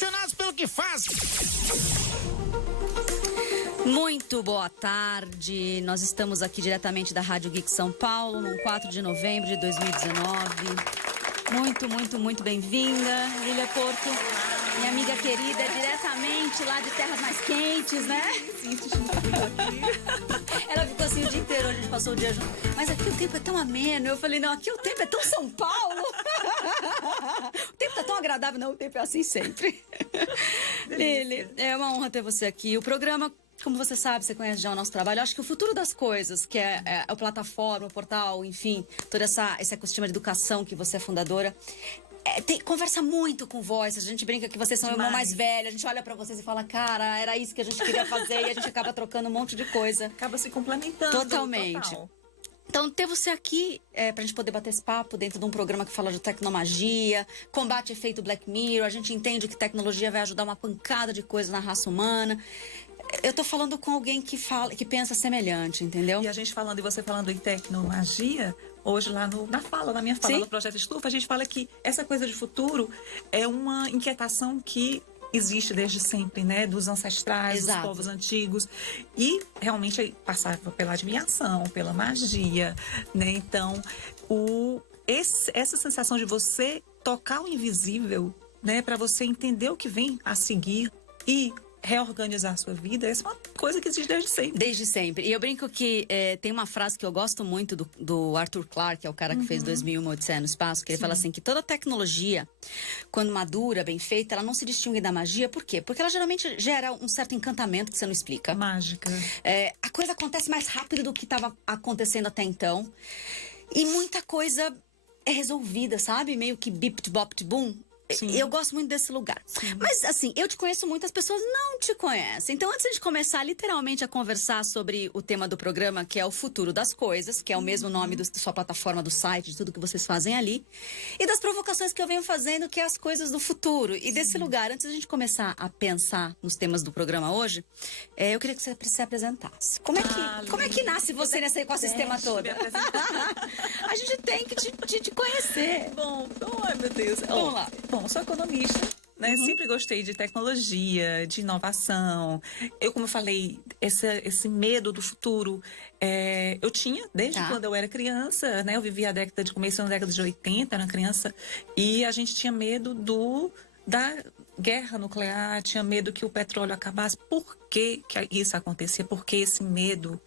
apaixonados pelo que faz. Muito boa tarde, nós estamos aqui diretamente da Rádio Geek São Paulo, no 4 de novembro de 2019. Muito bem-vinda, Lília Porto, minha amiga querida, diretamente lá de terras mais quentes, né? Sim, aqui. Ela ficou assim o dia inteiro, a gente passou o dia junto. Mas aqui o tempo é tão ameno. Eu falei, não, aqui o tempo é tão São Paulo. O tempo tá tão agradável. Não, o tempo é assim sempre. Lili, é uma honra ter você aqui. O programa, como você sabe, você conhece já o nosso trabalho. Eu acho que o futuro das coisas, que é a plataforma, o portal, enfim, todo esse ecossistema de educação que você é fundadora, conversa muito com voz. A gente brinca que vocês são o irmão mais velho. A gente olha pra vocês e fala, cara, era isso que a gente queria fazer. E a gente acaba trocando um monte de coisa. Acaba se complementando. Totalmente. Total. Então, ter você aqui pra gente poder bater esse papo dentro de um programa que fala de tecnomagia, combate efeito Black Mirror. A gente entende que tecnologia vai ajudar uma pancada de coisa na raça humana. Eu tô falando com alguém que pensa semelhante, entendeu? E a gente falando, e você falando em tecnomagia, hoje lá na minha fala Sim. do Projeto Estufa, a gente fala que essa coisa de futuro é uma inquietação que existe desde sempre, né? Dos ancestrais, Exato. dos povos antigos. E realmente passava pela adivinhação, pela magia, né? Então, essa sensação de você tocar o invisível, né? Para você entender o que vem a seguir e reorganizar a sua vida, essa é uma coisa que existe desde sempre. Desde sempre. E eu brinco que tem uma frase que eu gosto muito do Arthur Clarke, que é o cara que fez 2001, Uma Odisseia no Espaço, que ele fala assim, que toda tecnologia, quando madura, bem feita, ela não se distingue da magia. Por quê? Porque ela geralmente gera um certo encantamento que você não explica. Mágica. A coisa acontece mais rápido do que estava acontecendo até então. E muita coisa é resolvida, sabe? Meio que bip-bop-boom. Eu gosto muito desse lugar. Sim. Mas, assim, eu te conheço, muitas pessoas não te conhecem. Então, antes de começar literalmente a conversar sobre o tema do programa, que é o futuro das coisas, que é o mesmo nome da sua plataforma, do site, de tudo que vocês fazem ali, e das provocações que eu venho fazendo, que é as coisas do futuro. E desse lugar, antes de a gente começar a pensar nos temas do programa hoje, eu queria que você se apresentasse. Como é que nasce você nesse ecossistema todo? A gente tem que te conhecer. Bom, ai meu Deus. Vamos lá. Bom, sou economista, né? Sempre gostei de tecnologia, de inovação. Como eu falei, esse medo do futuro, eu tinha desde quando eu era criança, né? Eu vivia começo na década de 80, era criança, e a gente tinha medo da guerra nuclear, tinha medo que o petróleo acabasse. Por que isso acontecia? Por que esse medo,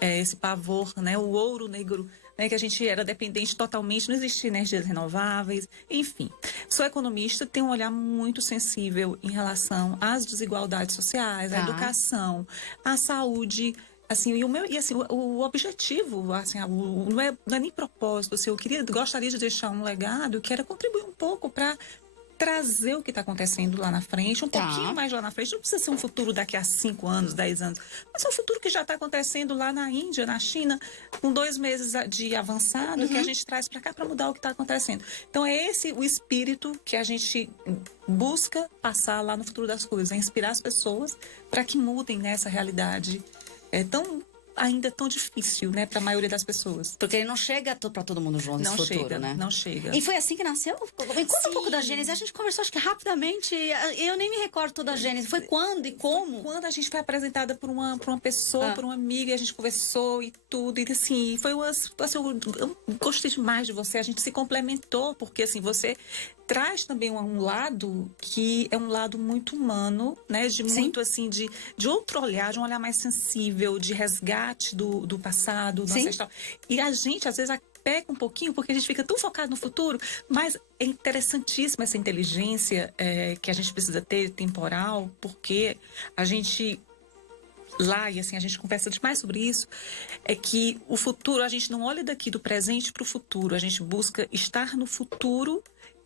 esse pavor, né? O ouro negro, né, que a gente era dependente totalmente, não existia energias renováveis, enfim. Sou economista, tenho um olhar muito sensível em relação às desigualdades sociais, à educação, à saúde, assim, o objetivo, assim, não é nem propósito, assim, gostaria de deixar um legado que era contribuir um pouco para trazer o que está acontecendo lá na frente, um pouquinho mais lá na frente. Não precisa ser um futuro daqui a 5 anos, 10 anos, mas é um futuro que já está acontecendo lá na Índia, na China, com 2 meses de avançado, que a gente traz para cá para mudar o que está acontecendo. Então é esse o espírito que a gente busca passar lá no futuro das coisas, é inspirar as pessoas para que mudem nessa realidade ainda tão difícil, né, para a maioria das pessoas. Porque ele não chega para todo mundo junto nesse futuro, né? Não chega. E foi assim que nasceu? Conta um pouco da Gênesis. A gente conversou, acho que rapidamente. Eu nem me recordo toda a Gênesis. Foi quando e como? Quando a gente foi apresentada por uma pessoa, por uma amiga, e a gente conversou e tudo. E assim, foi eu gostei demais de você. A gente se complementou, porque assim, você traz também um lado que é um lado muito humano, né? Muito assim, de outro olhar, de um olhar mais sensível, de resgate do passado, do ancestral. E a gente, às vezes, peca um pouquinho, porque a gente fica tão focado no futuro, mas é interessantíssima essa inteligência que a gente precisa ter, temporal, porque a gente lá, e assim, a gente conversa demais sobre isso, é que o futuro, a gente não olha daqui do presente para o futuro, a gente busca estar no futuro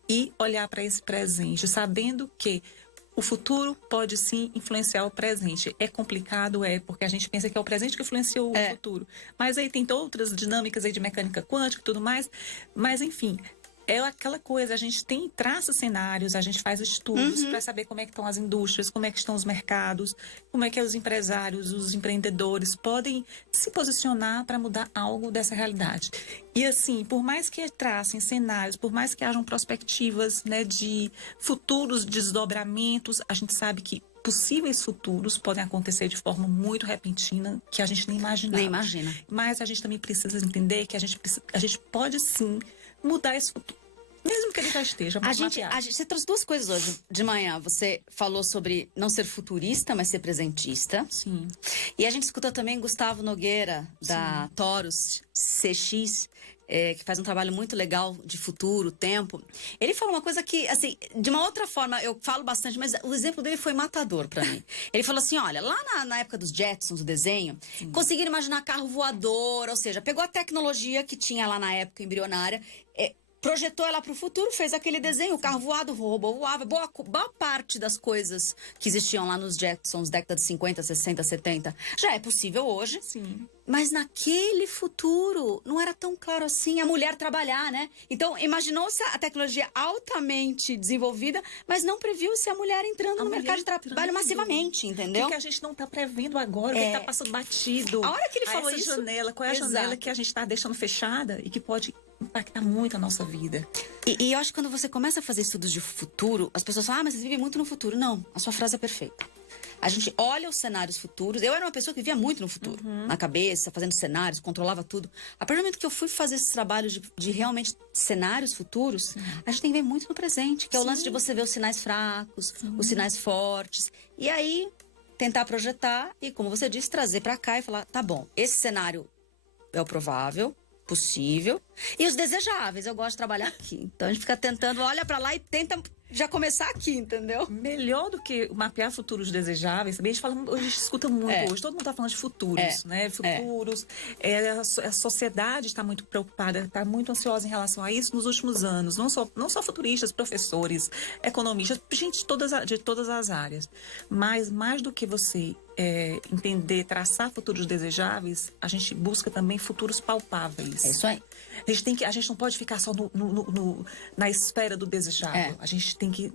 e olhar para esse presente, sabendo que o futuro pode sim influenciar o presente. É complicado, porque a gente pensa que é o presente que influenciou o futuro. Mas aí tem outras dinâmicas aí de mecânica quântica e tudo mais. Mas, enfim, é aquela coisa, a gente traça cenários, a gente faz estudos para saber como é que estão as indústrias, como é que estão os mercados, como é que os empresários, os empreendedores podem se posicionar para mudar algo dessa realidade. E assim, por mais que tracem cenários, por mais que hajam perspectivas, né, de futuros desdobramentos, a gente sabe que possíveis futuros podem acontecer de forma muito repentina, que a gente nem imaginava. Nem imagina. Mas a gente também precisa entender que a gente pode sim mudar esse futuro. Mesmo que ele já esteja mapeado. Você trouxe duas coisas hoje de manhã. Você falou sobre não ser futurista, mas ser presentista. Sim. E a gente escutou também Gustavo Nogueira, da Taurus CX, que faz um trabalho muito legal de futuro, tempo. Ele falou uma coisa que, assim, de uma outra forma, eu falo bastante, mas o exemplo dele foi matador pra mim. Ele falou assim, olha, lá na época dos Jetsons, do desenho, conseguiram imaginar carro voador, ou seja, pegou a tecnologia que tinha lá na época embrionária, projetou ela para o futuro, fez aquele desenho, o carro voado, o robô voava. Boa parte das coisas que existiam lá nos Jetsons, década de 50, 60, 70, já é possível hoje. Sim. Mas naquele futuro não era tão claro assim a mulher trabalhar, né? Então, imaginou-se a tecnologia altamente desenvolvida, mas não previu-se a mulher entrando no mercado de trabalho massivamente, entendeu? O que a gente não está prevendo agora, o que está passando batido. A hora que ele falou essa isso... janela, qual é a janela que a gente está deixando fechada e que pode impactar muito a nossa vida. E eu acho que quando você começa a fazer estudos de futuro, as pessoas falam, mas você vive muito no futuro. Não, a sua frase é perfeita. A gente olha os cenários futuros. Eu era uma pessoa que vivia muito no futuro, na cabeça, fazendo cenários, controlava tudo. A partir do momento que eu fui fazer esse trabalho de realmente cenários futuros, a gente tem que ver muito no presente, que é o lance de você ver os sinais fracos, os sinais fortes. E aí, tentar projetar e, como você disse, trazer pra cá e falar, tá bom, esse cenário é o provável, possível. E os desejáveis, eu gosto de trabalhar aqui. Então a gente fica tentando, olha pra lá e tenta já começar aqui, entendeu? Melhor do que mapear futuros desejáveis, também a gente escuta muito hoje, todo mundo está falando de futuros, né? Futuros, a sociedade está muito preocupada, está muito ansiosa em relação a isso nos últimos anos, não só futuristas, professores, economistas, gente de todas as áreas. Mas mais do que você entender, traçar futuros desejáveis, a gente busca também futuros palpáveis. É isso aí. A gente não pode ficar só na esfera do desejável. A gente tem que...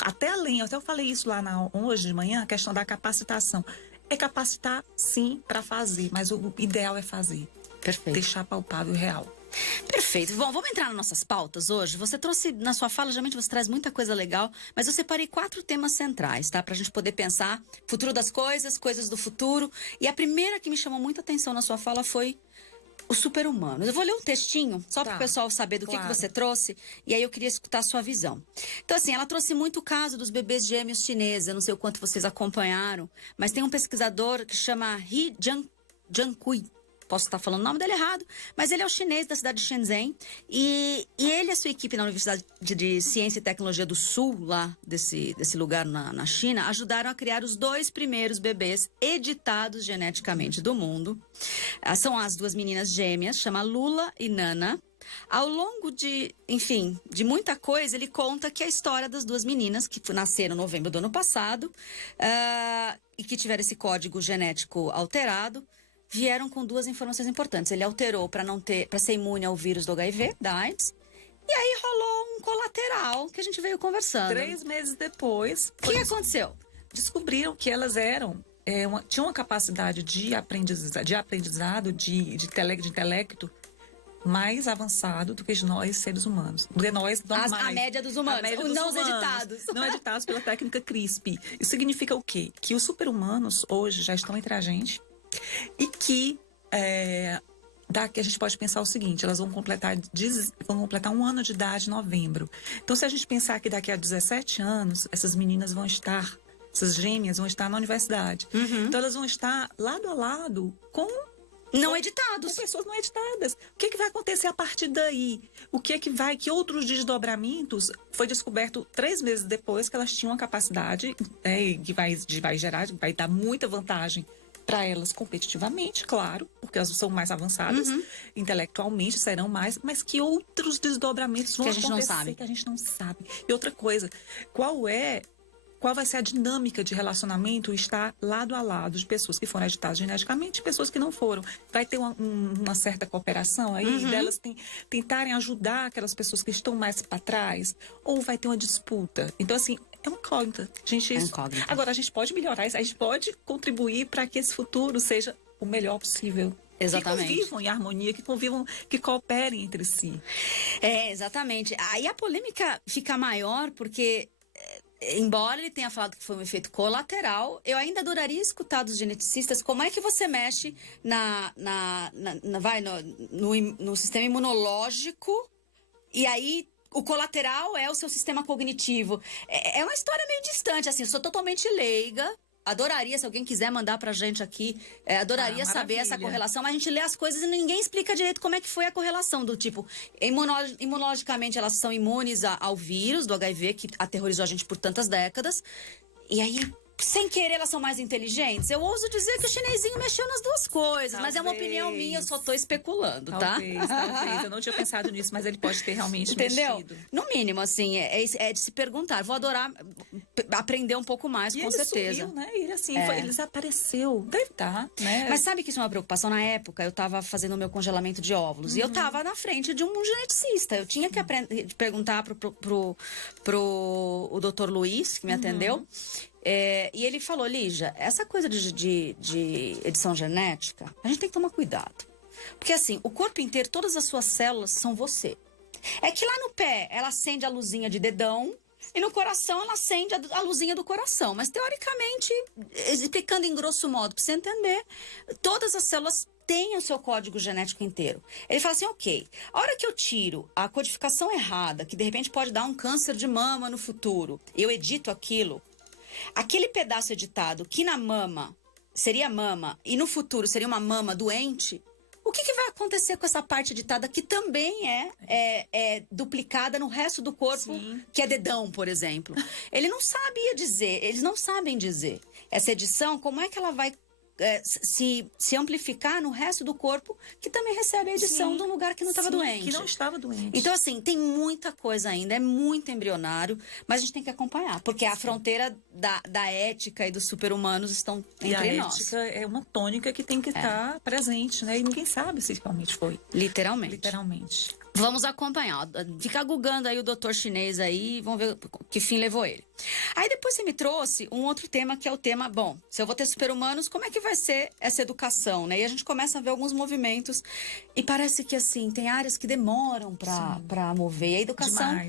até eu falei isso lá hoje de manhã, a questão da capacitação. É capacitar, sim, para fazer, mas o ideal é fazer. Perfeito. Deixar palpável e real. Perfeito. Bom, vamos entrar nas nossas pautas hoje. Você trouxe, na sua fala, geralmente você traz muita coisa legal, mas eu separei 4 temas centrais, tá? Pra gente poder pensar futuro das coisas, coisas do futuro. E a primeira que me chamou muita atenção na sua fala foi o super-humano. Eu vou ler um textinho, só para o pessoal saber do que você trouxe, e aí eu queria escutar a sua visão. Então, assim, ela trouxe muito o caso dos bebês gêmeos chineses, eu não sei o quanto vocês acompanharam, mas tem um pesquisador que chama He Jiankui. Posso estar falando o nome dele errado, mas ele é o chinês da cidade de Shenzhen. E ele e a sua equipe na Universidade de Ciência e Tecnologia do Sul, lá desse lugar na China, ajudaram a criar os 2 primeiros bebês editados geneticamente do mundo. São as 2 meninas gêmeas, chama Lula e Nana. Ao longo de muita coisa, ele conta que a história das 2 meninas, que nasceram em novembro do ano passado, e que tiveram esse código genético alterado, vieram com 2 informações importantes. Ele alterou para ser imune ao vírus do HIV, da AIDS. E aí rolou um colateral que a gente veio conversando. 3 meses depois... O que aconteceu? Descobriram que elas tinham uma capacidade de aprendizado, de intelecto mais avançado do que nós, seres humanos. Do que nós, normais. A média dos humanos, os editados. Não editados pela técnica CRISPR. Isso significa o quê? Que os super-humanos hoje já estão entre a gente e que daqui a gente pode pensar o seguinte, elas vão completar 1 ano de idade em novembro. Então, se a gente pensar que daqui a 17 anos, essas gêmeas vão estar na universidade. Então, elas vão estar lado a lado com pessoas não editadas. O que vai acontecer a partir daí? Que outros desdobramentos foi descoberto 3 meses depois que elas tinham a capacidade, que vai dar muita vantagem para elas competitivamente, claro, porque elas são mais avançadas, intelectualmente serão mais, mas que outros desdobramentos vão acontecer que a gente não sabe. E outra coisa, qual é qual vai ser a dinâmica de relacionamento estar lado a lado de pessoas que foram editadas geneticamente e pessoas que não foram. Vai ter uma certa cooperação aí, delas tentarem ajudar aquelas pessoas que estão mais para trás, ou vai ter uma disputa? Então, assim, é uma incógnita. Agora, a gente pode melhorar isso, a gente pode contribuir para que esse futuro seja o melhor possível. Exatamente. Que convivam em harmonia, que cooperem entre si. Exatamente. Aí a polêmica fica maior porque, embora ele tenha falado que foi um efeito colateral, eu ainda adoraria escutar dos geneticistas como é que você mexe no sistema imunológico e aí o colateral é o seu sistema cognitivo. É uma história meio distante, assim, eu sou totalmente leiga. Adoraria, se alguém quiser mandar pra gente aqui, adoraria saber essa correlação, mas a gente lê as coisas e ninguém explica direito como é que foi a correlação do tipo, imunologicamente elas são imunes ao vírus do HIV, que aterrorizou a gente por tantas décadas, e aí, sem querer, elas são mais inteligentes. Eu ouso dizer que o chinesinho mexeu nas duas coisas, mas é uma opinião minha, eu só tô especulando, talvez. Eu não tinha pensado nisso, mas ele pode ter realmente mexido. No mínimo, assim, é de se perguntar. Vou adorar aprender um pouco mais, com certeza. Sumiu, né? Ele, assim, ele desapareceu. Deve estar, né? Mas sabe que isso é uma preocupação? Na época, eu tava fazendo o meu congelamento de óvulos e eu tava na frente de um geneticista. Eu tinha que perguntar pro o Dr. Luiz, que me atendeu. E ele falou, Lígia, essa coisa de edição genética, a gente tem que tomar cuidado. Porque assim, o corpo inteiro, todas as suas células são você. É que lá no pé, ela acende a luzinha de dedão e no coração ela acende a luzinha do coração. Mas teoricamente, explicando em grosso modo, pra você entender, todas as células têm o seu código genético inteiro. Ele fala assim, ok, a hora que eu tiro a codificação errada, que de repente pode dar um câncer de mama no futuro, eu edito aquilo, aquele pedaço editado que na mama seria mama e no futuro seria uma mama doente, o que vai acontecer com essa parte editada que também é duplicada no resto do corpo, que é dedão, por exemplo? Eles não sabem dizer. Essa edição, como é que ela vai se amplificar no resto do corpo que também recebe a edição de um lugar que não estava doente. Que não estava doente. Então, assim, tem muita coisa ainda, é muito embrionário, mas a gente tem que acompanhar, porque a fronteira da ética e dos super-humanos estão entre nós. A ética é uma tônica que tem que estar presente, né? E ninguém sabe se realmente foi. Literalmente. Vamos acompanhar. Fica googando aí o doutor chinês aí, vamos ver que fim levou ele. Aí depois você me trouxe um outro tema, que é o tema, bom, se eu vou ter super-humanos, como é que vai ser essa educação, né? E a gente começa a ver alguns movimentos e parece que, assim, tem áreas que demoram para mover. A educação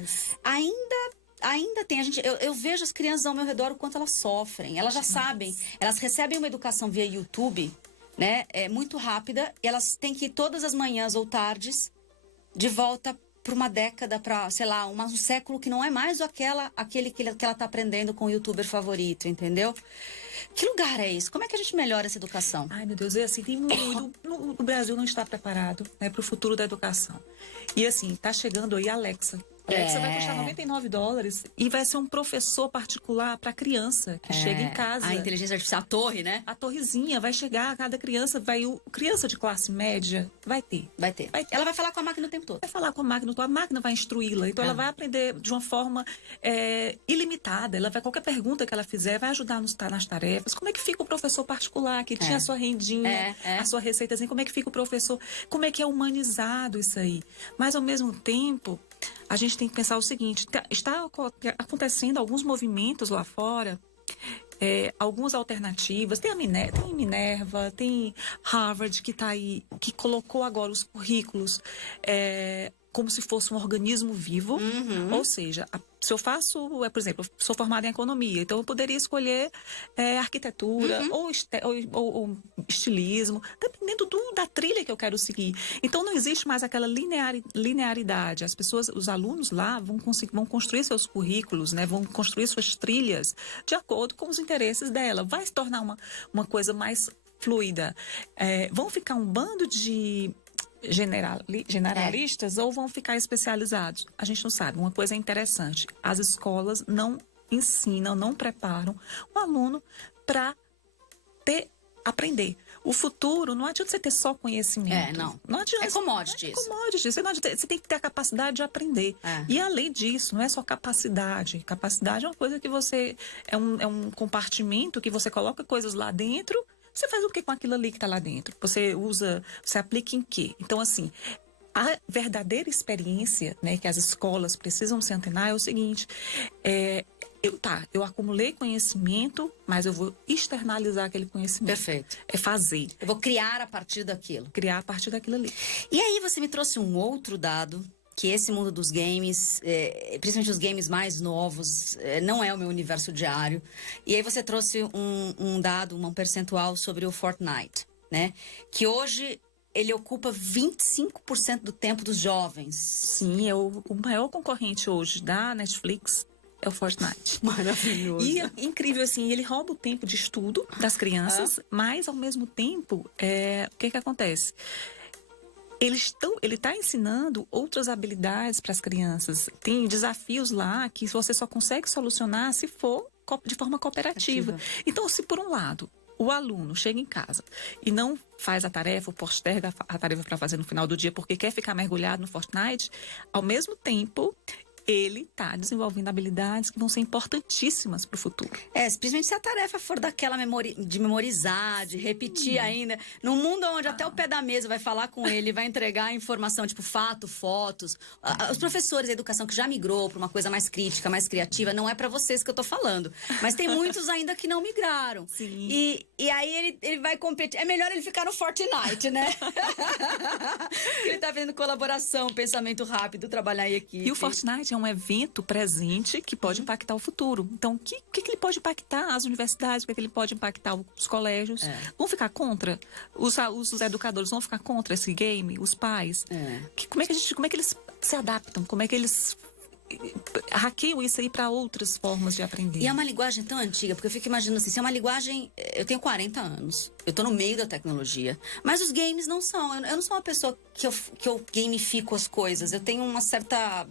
ainda tem. Eu vejo as crianças ao meu redor o quanto elas sofrem. Elas já sabem, elas recebem uma educação via YouTube, né? É muito rápida, e elas têm que ir todas as manhãs ou tardes de volta para uma década, para, sei lá, um século que não é mais aquele que ela tá aprendendo com o youtuber favorito, entendeu? Que lugar é esse? Como é que a gente melhora essa educação? Ai, meu Deus, assim, tem muito... O Brasil não está preparado, né, para o futuro da educação. E assim, tá chegando aí a Alexa. Alexa vai custar $99 e vai ser um professor particular para criança que chega em casa. A inteligência artificial, a torre, né? A torrezinha vai chegar a cada criança, criança de classe média vai ter. Ela vai falar com a máquina o tempo todo. Vai falar com a máquina vai instruí-la. Então ela vai aprender de uma forma ilimitada. Qualquer pergunta que ela fizer vai ajudar nas tarefas. Como é que fica o professor particular que tinha a sua rendinha, a sua receitazinha? Como é que fica o professor? Como é que é humanizado isso aí? Mas ao mesmo tempo, a gente tem que pensar o seguinte, está acontecendo alguns movimentos lá fora, algumas alternativas, tem Minerva, tem Harvard que está aí, que colocou agora os currículos como se fosse um organismo vivo, ou seja, se eu faço, por exemplo, eu sou formada em economia, então eu poderia escolher arquitetura ou estilismo, dependendo da trilha que eu quero seguir. Então não existe mais aquela linearidade. Os alunos lá vão construir seus currículos, né? Vão construir suas trilhas de acordo com os interesses dela. Vai se tornar uma coisa mais fluida. Vão ficar um bando de generalistas ou vão ficar especializados? A gente não sabe. Uma coisa interessante, as escolas não ensinam, não preparam o aluno para ter aprender. O futuro, não adianta você ter só conhecimento. Não adianta. É commodity. É commodity. Você tem que ter a capacidade de aprender. E além disso, não é só capacidade. Capacidade é uma coisa que você... É um compartimento que você coloca coisas lá dentro. Você faz o que com aquilo ali que está lá dentro? Você aplica em quê? Então, assim... A verdadeira experiência, né, que as escolas precisam se antenar é o seguinte, eu acumulei conhecimento, mas eu vou externalizar aquele conhecimento. Perfeito. É fazer. Eu vou criar a partir daquilo. Criar a partir daquilo ali. E aí você me trouxe um outro dado, que esse mundo dos games, principalmente os games mais novos, não é o meu universo diário. E aí você trouxe um dado, um percentual sobre o Fortnite, né? Que hoje... Ele ocupa 25% do tempo dos jovens. Sim, o maior concorrente hoje da Netflix é o Fortnite. Maravilhoso. E é incrível, assim, ele rouba o tempo de estudo das crianças, mas, ao mesmo tempo, o que acontece? Ele está ensinando outras habilidades para as crianças. Tem desafios lá que você só consegue solucionar se for de forma cooperativa. Então, se por um lado... O aluno chega em casa e não faz a tarefa, ou posterga a tarefa para fazer no final do dia porque quer ficar mergulhado no Fortnite, ao mesmo tempo, ele está desenvolvendo habilidades que vão ser importantíssimas para o futuro. Principalmente se a tarefa for daquela de memorizar, de repetir ainda. Num mundo onde até o pé da mesa vai falar com ele, vai entregar a informação, tipo fato, fotos. Os professores da educação que já migrou para uma coisa mais crítica, mais criativa, não é para vocês que eu tô falando. Mas tem muitos ainda que não migraram. Sim. E aí ele vai competir. É melhor ele ficar no Fortnite, né? Ele tá vendo colaboração, pensamento rápido, trabalhar em equipe. E o Fortnite é um evento presente que pode impactar o futuro. Então, o que ele pode impactar as universidades? O que ele pode impactar os colégios? Vão ficar contra? Os educadores vão ficar contra esse game? Os pais? Como é que eles se adaptam? Como é que eles hackeiam isso aí para outras formas de aprender? E é uma linguagem tão antiga, porque eu fico imaginando assim, se é uma linguagem... Eu tenho 40 anos, eu tô no meio da tecnologia, mas os games não são. Eu não sou uma pessoa que eu gamifico as coisas. Eu tenho uma certa...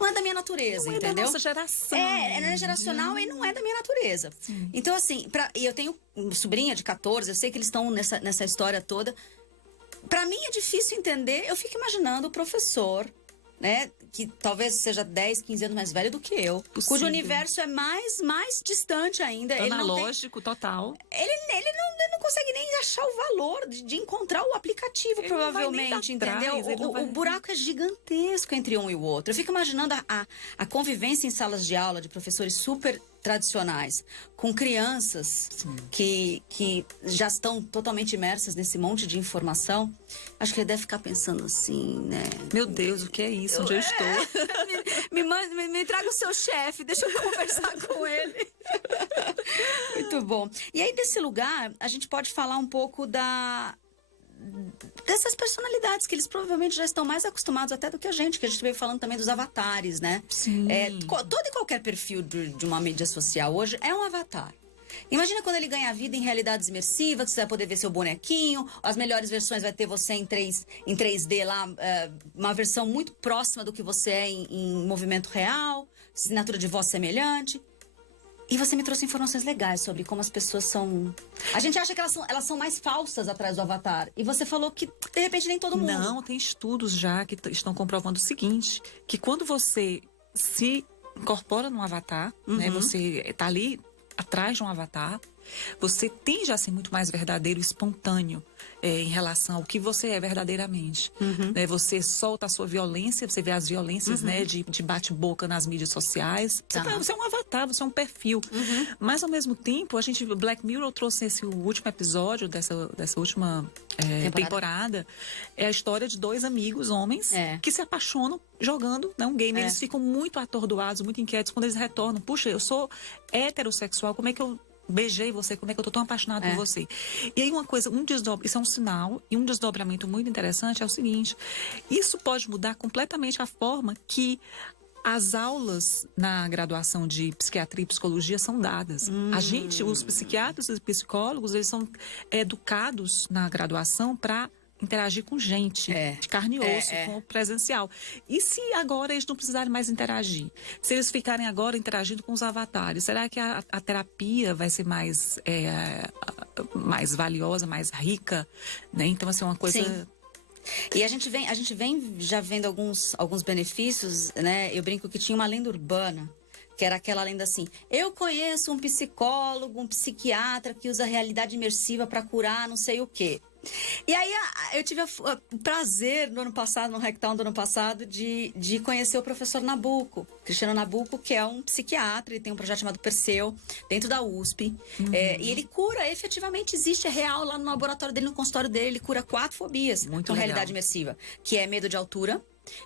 Não é da minha natureza, não entendeu? É da nossa geração. Não é geracional e não é da minha natureza. Sim. Então, assim, e eu tenho uma sobrinha de 14, eu sei que eles estão nessa história toda. Pra mim é difícil entender, eu fico imaginando o professor, né, que talvez seja 10, 15 anos mais velho do que eu, cujo universo é mais distante ainda. Analógico, total. Ele não consegue nem achar o valor de encontrar o aplicativo, ele provavelmente, entendeu? O buraco é gigantesco entre um e o outro. Eu fico imaginando a convivência em salas de aula de professores super tradicionais, com crianças que já estão totalmente imersas nesse monte de informação. Acho que ele deve ficar pensando assim, né? Meu Deus, o que é isso? Onde eu estou? Me traga o seu chefe, deixa eu conversar com ele. Muito bom. E aí, desse lugar, a gente pode falar um pouco dessas personalidades que eles provavelmente já estão mais acostumados até do que a gente veio falando também dos avatares, né? Sim. Todo e qualquer perfil de uma mídia social hoje é um avatar. Imagina quando ele ganha vida em realidades imersivas, que você vai poder ver seu bonequinho, as melhores versões vai ter você em 3D lá, uma versão muito próxima do que você é em movimento real, assinatura de voz semelhante. E você me trouxe informações legais sobre como as pessoas são... A gente acha que elas são mais falsas atrás do avatar. E você falou que, de repente, nem todo mundo... Não, tem estudos já que estão comprovando o seguinte, que quando você se incorpora num avatar, né, você está ali atrás de um avatar, você tende a ser muito mais verdadeiro e espontâneo em relação ao que você é verdadeiramente. Né? Você solta a sua violência, você vê as violências né, de bate-boca nas mídias sociais. Você é um avatar, você é um perfil. Mas, ao mesmo tempo, Black Mirror trouxe esse último episódio dessa última temporada. É a história de dois amigos, homens, que se apaixonam jogando um game. Eles ficam muito atordoados, muito inquietos quando eles retornam. Puxa, eu sou heterossexual, como é que eu beijei você, como é que eu tô tão apaixonado por você? E aí isso é um sinal e um desdobramento muito interessante é o seguinte, isso pode mudar completamente a forma que as aulas na graduação de psiquiatria e psicologia são dadas. Os psiquiatras e psicólogos, eles são educados na graduação para interagir com gente, de carne e osso, com o presencial. E se agora eles não precisarem mais interagir? Se eles ficarem agora interagindo com os avatares, será que a terapia vai ser mais valiosa, mais rica? Né? Então, assim, uma coisa... Sim. E a gente vem já vendo alguns benefícios, né? Eu brinco que tinha uma lenda urbana, que era aquela lenda assim: eu conheço um psicólogo, um psiquiatra que usa realidade imersiva para curar não sei o quê. E aí eu tive o prazer no Hacktown do ano passado, de conhecer o professor Nabuco, Cristiano Nabuco, que é um psiquiatra, ele tem um projeto chamado Perseu, dentro da USP. E ele cura, efetivamente existe, é real, lá no laboratório dele, no consultório dele, ele cura 4 fobias com realidade imersiva, que é medo de altura,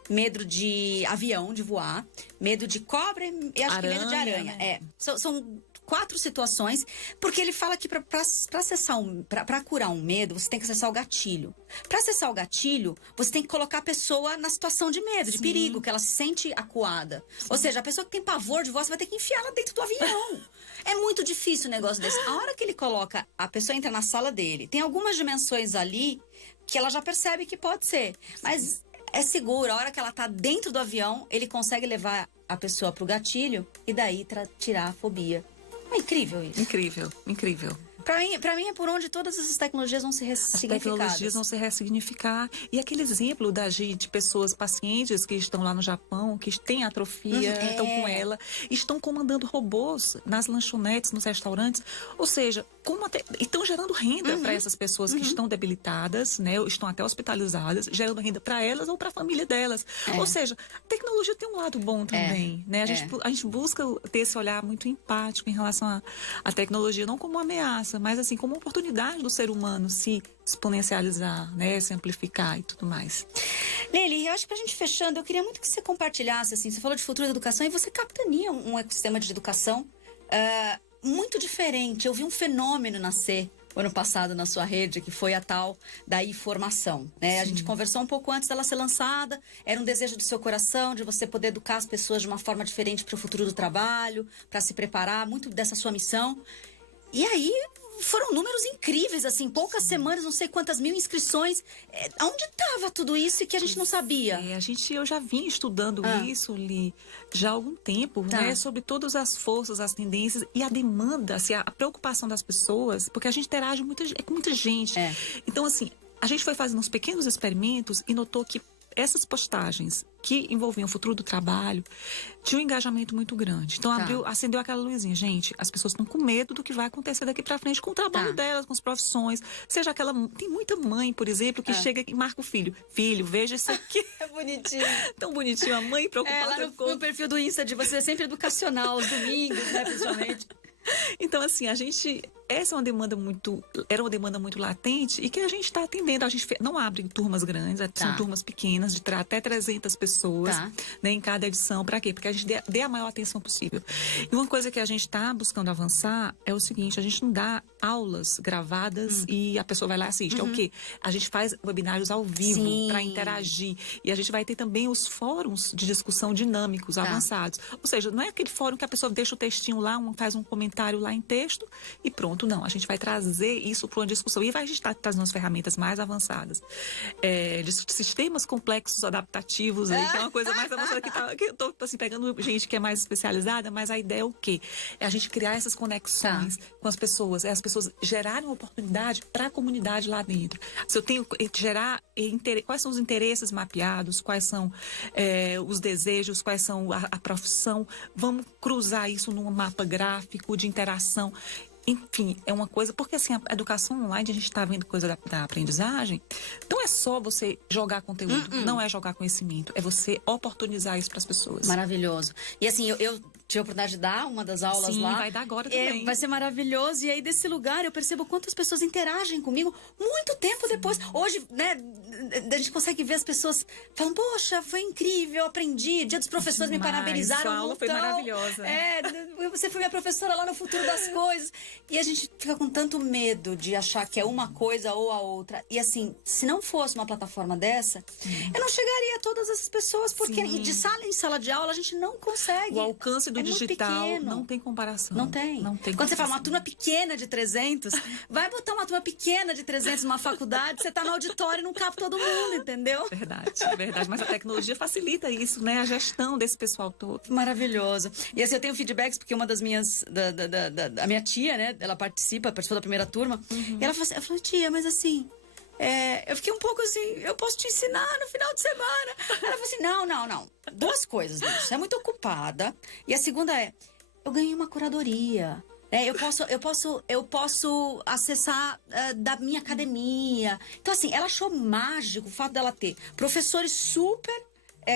medo de avião, de voar, medo de cobra e acho que medo de aranha. Né? São 4 situações, porque ele fala que para curar um medo, você tem que acessar o gatilho. Para acessar o gatilho, você tem que colocar a pessoa na situação de medo, de perigo, que ela se sente acuada. Ou seja, a pessoa que tem pavor de voar, você vai ter que enfiar ela dentro do avião. É muito difícil o negócio desse. A hora que ele coloca, a pessoa entra na sala dele, tem algumas dimensões ali que ela já percebe que pode ser. Mas é seguro, a hora que ela tá dentro do avião, ele consegue levar a pessoa pro gatilho e daí tirar a fobia. É incrível isso. Incrível, incrível. Pra mim é por onde todas essas tecnologias vão se ressignificar. As tecnologias vão se ressignificar. E aquele exemplo de pessoas, pacientes que estão lá no Japão, que têm atrofia, estão com ela, estão comandando robôs nas lanchonetes, nos restaurantes. Ou seja, estão gerando renda para essas pessoas que estão debilitadas, né? Estão até hospitalizadas, gerando renda para elas ou para a família delas. Ou seja, a tecnologia tem um lado bom também, né? A gente busca ter esse olhar muito empático em relação à tecnologia, não como uma ameaça, mas assim, como uma oportunidade do ser humano se exponencializar, né, se amplificar e tudo mais. Lili, eu acho que pra gente fechando, eu queria muito que você compartilhasse, assim, você falou de futuro da educação e você capitania um ecossistema de educação muito diferente. Eu vi um fenômeno nascer o ano passado na sua rede, que foi a tal da informação, né? A gente conversou um pouco antes dela ser lançada, era um desejo do seu coração, de você poder educar as pessoas de uma forma diferente para o futuro do trabalho, para se preparar, muito dessa sua missão. E aí foram números incríveis, assim, poucas semanas, não sei quantas mil inscrições. Onde estava tudo isso e que a gente não sabia? Eu já vim estudando isso, Li, já há algum tempo, né? Sobre todas as forças, as tendências e a demanda, assim, a preocupação das pessoas, porque a gente interage com muita gente. Então, assim, a gente foi fazendo uns pequenos experimentos e notou que essas postagens que envolviam o futuro do trabalho tinham um engajamento muito grande. Então, acendeu aquela luzinha. Gente, as pessoas estão com medo do que vai acontecer daqui pra frente com o trabalho delas, com as profissões. Seja aquela... Tem muita mãe, por exemplo, que chega e marca o filho. Filho, veja isso aqui. É bonitinho. Tão bonitinho. A mãe preocupada no perfil do Insta de você é sempre educacional, aos domingos, né, principalmente. Então, assim, essa era uma demanda muito latente e que a gente está atendendo. A gente não abre turmas grandes, são turmas pequenas, de até 300 pessoas, né, em cada edição. Para quê? Porque a gente dê a maior atenção possível. E uma coisa que a gente está buscando avançar é o seguinte: a gente não dá aulas gravadas e a pessoa vai lá e assiste. É o quê? A gente faz webinários ao vivo para interagir. E a gente vai ter também os fóruns de discussão dinâmicos, avançados. Ou seja, não é aquele fórum que a pessoa deixa o textinho lá, faz um comentário lá em texto e pronto. Não, a gente vai trazer isso para uma discussão e a gente está trazendo as ferramentas mais avançadas, de sistemas complexos adaptativos, aí, que é uma coisa mais avançada que eu estou assim, pegando gente que é mais especializada, mas a ideia é o quê? É a gente criar essas conexões com as pessoas, as pessoas gerarem uma oportunidade para a comunidade lá dentro. Se eu tenho que gerar quais são os interesses mapeados, quais são os desejos, quais são a profissão, vamos cruzar isso num mapa gráfico de interação. Enfim, é uma coisa... Porque, assim, a educação online, a gente está vendo coisa da aprendizagem, não é só você jogar conteúdo, não é jogar conhecimento, é você oportunizar isso para as pessoas. Maravilhoso. E, assim, eu tive a oportunidade de dar uma das aulas lá. Sim, vai dar agora também. Vai ser maravilhoso. E aí, desse lugar, eu percebo quantas pessoas interagem comigo muito tempo depois. Hoje, né, a gente consegue ver as pessoas falando: poxa, foi incrível, aprendi. Dia dos professores me parabenizaram. Sua aula foi maravilhosa. você foi minha professora lá no Futuro das Coisas. E a gente fica com tanto medo de achar que é uma coisa ou a outra. E assim, se não fosse uma plataforma dessa, eu não chegaria a todas essas pessoas, porque de sala em sala de aula a gente não consegue. O alcance do digital não tem comparação. Não tem. Quando você fala uma turma pequena de 300, vai botar uma turma pequena de 300 numa faculdade, você tá no auditório e não cabe todo mundo, entendeu? Verdade. Mas a tecnologia facilita isso, né? A gestão desse pessoal todo. Maravilhoso. E assim, eu tenho feedbacks, porque uma das minhas... a minha tia, né? Ela participou da primeira turma. E ela falou, tia, mas assim... eu fiquei um pouco assim, eu posso te ensinar no final de semana. Ela falou assim, não. 2 coisas, Lúcia. Você é muito ocupada. E a segunda eu ganhei uma curadoria. Eu posso acessar da minha academia. Então, assim, ela achou mágico o fato dela ter professores super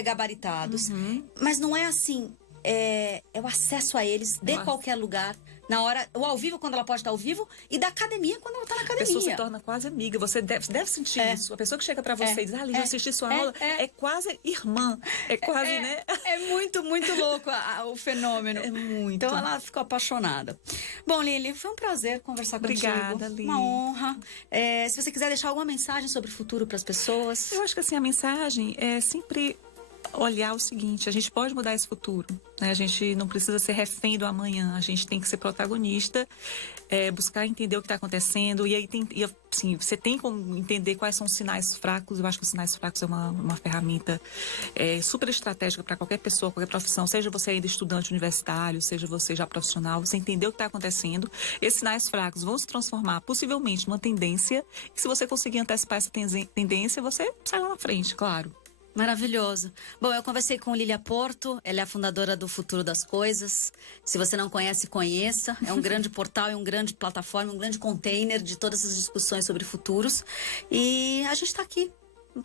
gabaritados. Mas não é assim, é o acesso a eles de qualquer lugar. Na hora, o ao vivo, quando ela pode estar ao vivo, e da academia, quando ela está na academia. A pessoa se torna quase amiga. Você deve sentir isso. A pessoa que chega para você e diz, Lígia, eu assisti sua aula, é quase irmã. É quase, né? É muito, muito louco o fenômeno. É muito. Então, ela ficou apaixonada. Bom, Lili, foi um prazer conversar contigo. Obrigada, Lili. Uma honra. Se você quiser deixar alguma mensagem sobre o futuro para as pessoas. Eu acho que, assim, a mensagem é sempre... olhar o seguinte, a gente pode mudar esse futuro, né? A gente não precisa ser refém do amanhã, a gente tem que ser protagonista, buscar entender o que está acontecendo, e aí assim, você tem como entender quais são os sinais fracos. Eu acho que os sinais fracos é uma ferramenta super estratégica para qualquer pessoa, qualquer profissão, seja você ainda estudante universitário, seja você já profissional, você entender o que está acontecendo. Esses sinais fracos vão se transformar possivelmente numa tendência, e se você conseguir antecipar essa tendência, você sai lá na frente, claro. Maravilhoso. Bom, eu conversei com Lília Porto, ela é a fundadora do Futuro das Coisas. Se você não conhece, conheça. É um grande portal, é uma grande plataforma, um grande container de todas as discussões sobre futuros. E a gente está aqui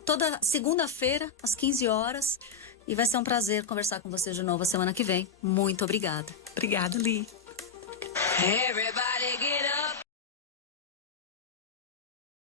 toda segunda-feira, às 15 horas. E vai ser um prazer conversar com você de novo a semana que vem. Muito obrigada. Obrigada, Li. Everybody get up.